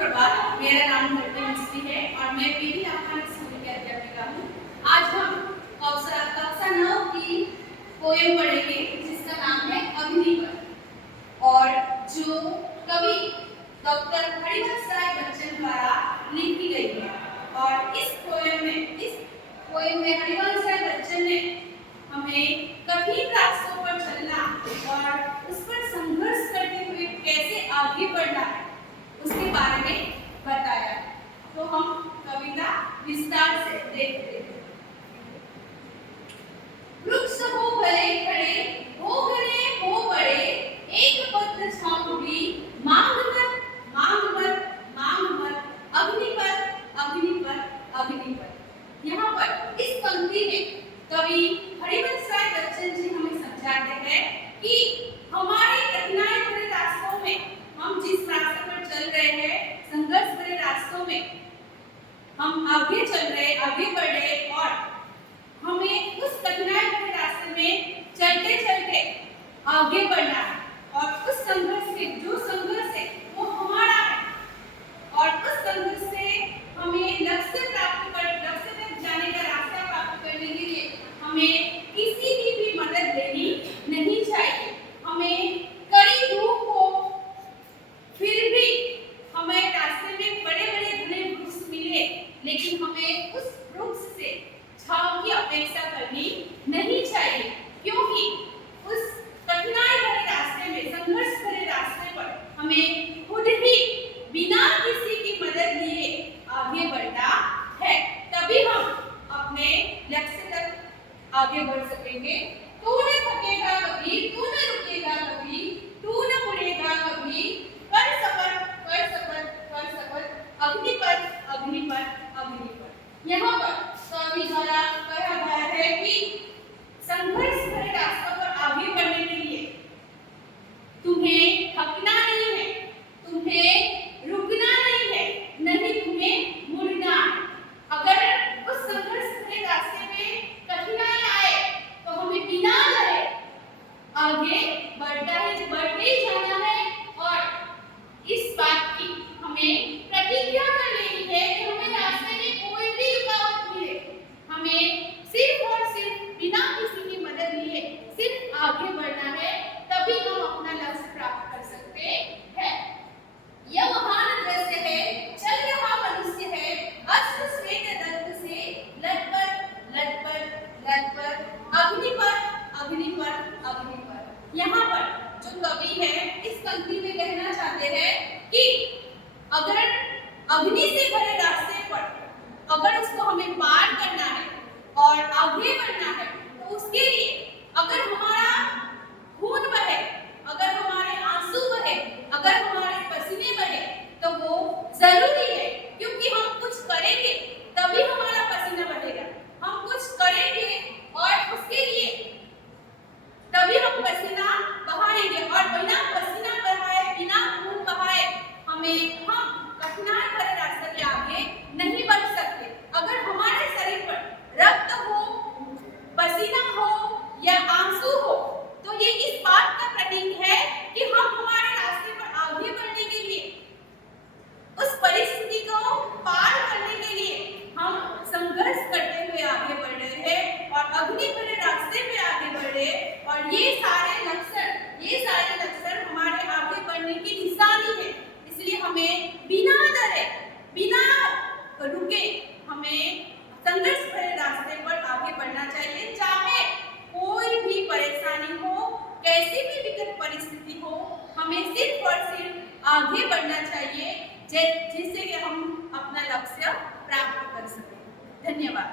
सुप्रभात, मेरा नाम धरती मिस्त्री है और मैं पीवी आखान स्कूल की अध्यापिका हूँ। आज हम कक्षा 9 की पोएम पढ़ेंगे जिसका नाम है अग्निपथ और जो कवि डॉक्टर हरिवंश राय बच्चन द्वारा लिखी गई है। और इस पोएम में हरिवंश राय बच्चन ने हमें कठिन रास्तों पर चलना और उस पर संघर्ष करते हुए कैसे आगे बढ़ना है उसके बारे में बताया है। तो हम कविता विस्तार से देखते हैं। वृक्ष हो भले खड़े, हो घने हो बड़े, एक पत्र छांव भी, मांग मत मांग मत मांग मत, अग्निपथ अग्निपथ अग्निपथ। यहाँ पर इस पंक्ति में कवि हरिवंश राय बच्चन जी हमें समझाते हैं कि हमारे कठिनाई भरे रास्तों में हम जिस रास्ते पर चल रहे हैं, संघर्ष भरे रास्तों में हम आगे चल रहे, आगे बढ़ रहे और हमें उस कठिनाई भरे रास्ते में चलते चलते आगे बढ़ना है। और उस संघर्ष से जो संघर्ष है वो हमारा है और उस संघर्ष से हमें लक्ष्य तक जाने का रास्ता प्राप्त करने के लिए हमें किसी की भी मदद लेनी नहीं चाहिए। हमें कड़ी धूप हो फिर भी हमें रास्ते में बड़े बड़े घने वृक्ष मिले, लेकिन हमें उस वृक्ष से छांव की अपेक्षा करनी नहीं चाहिए, क्योंकि उस कठिनाई भरे रास्ते में, संघर्ष भरे रास्ते पर हमें खुद ही बिना किसी की मदद लिए आगे बढ़ना है। तभी हम अपने लक्ष्य तक आगे बढ़ सकेंगे। तू न थकेगा कभी, तू न रुकेगा कभी, तू न मुड़ेगा कभी, कर सफर कर सफर कर सफर, अग्निपथ अग्निपथ अग्निपथ। यहाँ पर कवि द्वारा कहा गया है कि संघर्ष भरे रास्ते पर आगे बढ़ने के लिए तुम्हें थकना नहीं है, तुम्हें रुकना नहीं है, नहीं तुम्हें मुड़ना है। अगर उस संघर्ष भरे रास्ते में कठिनाई आए तो हमें बिना डरे आगे बढ़ते ही जाना है और इस बात की हमें प्रतिज्ञा कर लेनी है कि हमें रास्ते में कोई भी रुकावट मिले, हमें सिर्फ और सिर्फ बिना किसी की मदद लिए सिर्फ आगे बढ़ना है। तभी हम अपना लक्ष्य प्राप्त कर सकते हैं। यह महान दृश्य है, चल रहा मनुष्य है, अस्त्र श्वेत दंत से लटपट लटपट लटपट, अग्निपथ अग्निपथ अग्निपथ। यहाँ पर जो कवि है इस पंक्ति में कहना चाहते हैं कि अगर अग्नि से भरे रास्ते पर अगर उसको हमें पार करना है और आगे बढ़ना है तो उसके लिए अगर हमारा खून बहे, अगर हमारे आंसू बहे, अगर हमारे पसीने बहे तो वो जरूरी है, क्योंकि हम कुछ करेंगे तभी हमारा पसीना बहेगा। हम कुछ करेंगे और उसके लिए तभी हम पसीना बहाएंगे और बिना पसीना बहाए, बिना खून बहाए हम कठिनाई भरे रास्ते पे आगे नहीं बढ़ सकते। अगर हमारे शरीर पर रक्त हो, पसीना हो या आंसू हो तो ये इस बात का प्रतीक है कि हम हमारे रास्ते पर आगे बढ़ने के लिए, उस परिस्थिति को पार करने के लिए हम संघर्ष करते हुए आगे बढ़ रहे हैं और अग्नि भरे रास्ते पे आगे बढ़ रहे हैं। और ये सारे लक्षण हमारे आगे बढ़ने की निशानी है। इसलिए हमें बिना डरे, बिना रुके हमें संघर्ष भरे रास्ते पर आगे बढ़ना चाहिए। चाहे कोई भी परेशानी हो, कैसी भी विकट परिस्थिति हो, हमें सिर्फ और सिर्फ आगे बढ़ना चाहिए जिससे कि हम अपना लक्ष्य प्राप्त कर सकें। धन्यवाद।